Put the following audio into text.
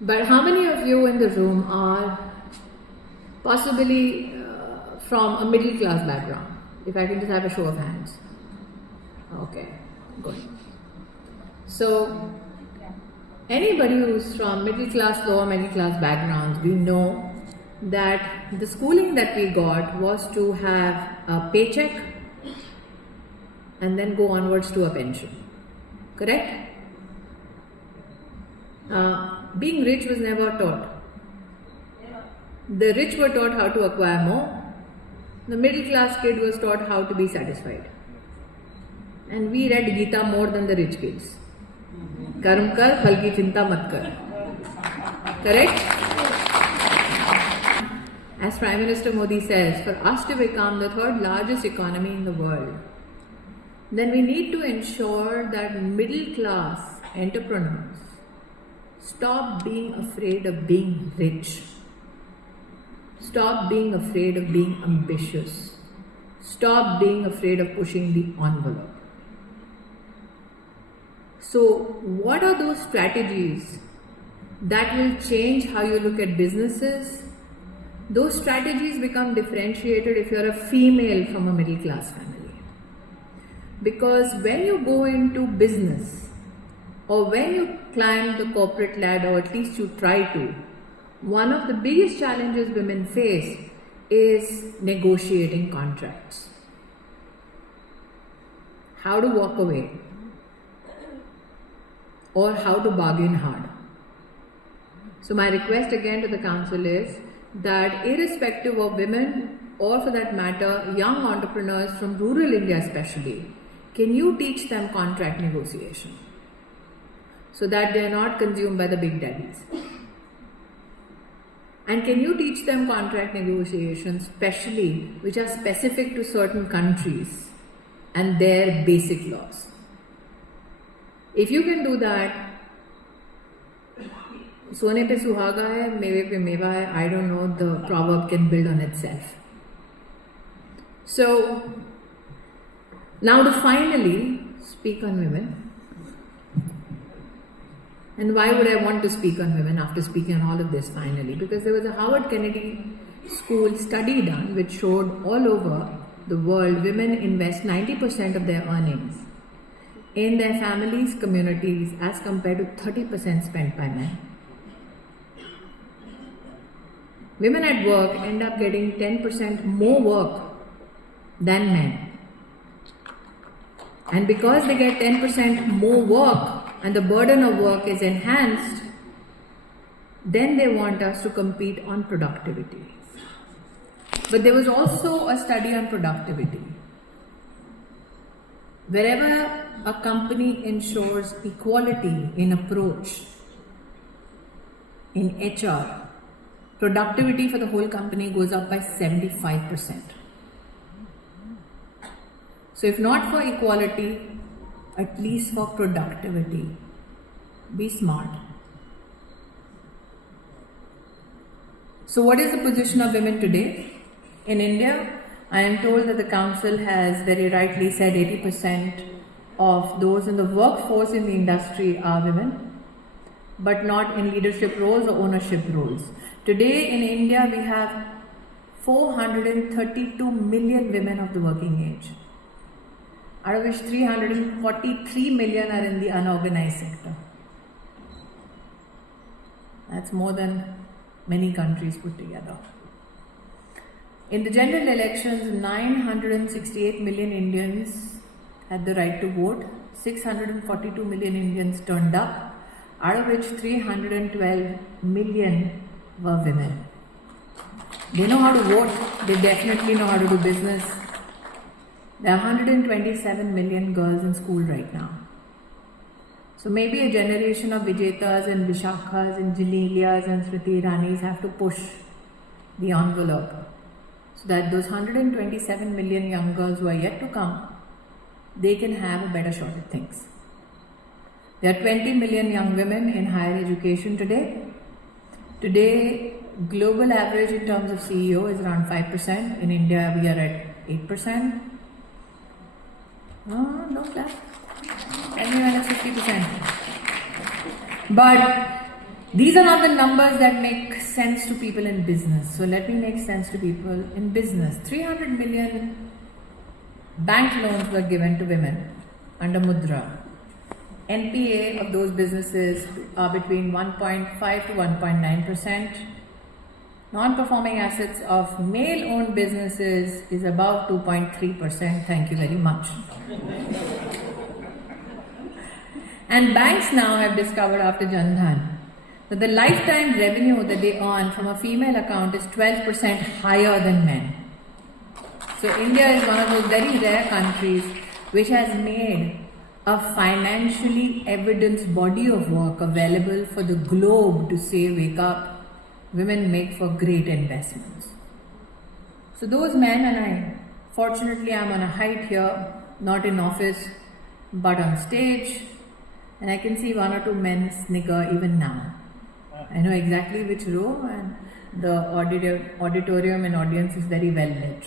But how many of you in the room are possibly from a middle class background? If I can just have a show of hands. Okay, good. So, anybody who's from middle class, lower middle class backgrounds, we know that the schooling that we got was to have a paycheck and then go onwards to a pension. Correct? Being rich was never taught. The rich were taught how to acquire more. The middle class kid was taught how to be satisfied. And we read Gita more than the rich kids. Karm kar, phal ki chinta mat kar. Correct? As Prime Minister Modi says, for us to become the third largest economy in the world, then we need to ensure that middle class entrepreneurs stop being afraid of being rich. Stop being afraid of being ambitious. Stop being afraid of pushing the envelope. So, what are those strategies that will change how you look at businesses? Those strategies become differentiated if you're a female from a middle class family. Because when you go into business, or when you climb the corporate ladder, or at least you try to, one of the biggest challenges women face is negotiating contracts. How to walk away, or how to bargain hard. So my request again to the council is that irrespective of women, or for that matter young entrepreneurs from rural India especially, can you teach them contract negotiation so that they are not consumed by the big daddies? And can you teach them contract negotiations especially which are specific to certain countries and their basic laws? If you can do that, सोने पे सुहागा है, मेवे पे मेवा है, I don't know, the proverb can build on itself. So, now to finally speak on women. And why would I want to speak on women after speaking on all of this finally? Because there was a Harvard Kennedy School study done which showed all over the world women invest 90% of their earnings in their families, communities as compared to 30% spent by men. Women at work end up getting 10% more work than men. And because they get 10% more work and the burden of work is enhanced, then they want us to compete on productivity. But there was also a study on productivity. Wherever a company ensures equality in approach, in HR, productivity for the whole company goes up by 75%. So if not for equality, at least for productivity, be smart. So what is the position of women today? In India, I am told that the council has very rightly said 80% of those in the workforce in the industry are women, but not in leadership roles or ownership roles. Today in India, we have 432 million women of the working age, out of which 343 million are in the unorganized sector. That's more than many countries put together. In the general elections, 968 million Indians had the right to vote. 642 million Indians turned up, out of which 312 million were women. They know how to vote. They definitely know how to do business. There are 127 million girls in school right now. So maybe a generation of Vijetas and Vishakhas and Janelias and Smriti Iranis have to push the envelope so that those 127 million young girls who are yet to come, they can have a better shot at things. There are 20 million young women in higher education today. Today, global average in terms of CEO is around 5%. In India, we are at 8%. No, don't clap. Tell me when it's 50%. But These are not the numbers that make sense to people in business. So let me make sense to people in business. 300 million bank loans were given to women under Mudra. NPA of those businesses are between 1.5 to 1.9%. Non-performing assets of male-owned businesses is above 2.3%. Thank you very much. And banks now have discovered after Jan Dhan that the lifetime revenue that they earn from a female account is 12% higher than men. So India is one of those very rare countries which has made a financially evidenced body of work available for the globe to say, wake up, women make for great investments. So those men, and I, fortunately I'm on a height here, not in office, but on stage, and I can see one or two men snigger even now. I know exactly which row, and the auditorium and audience is very well lit.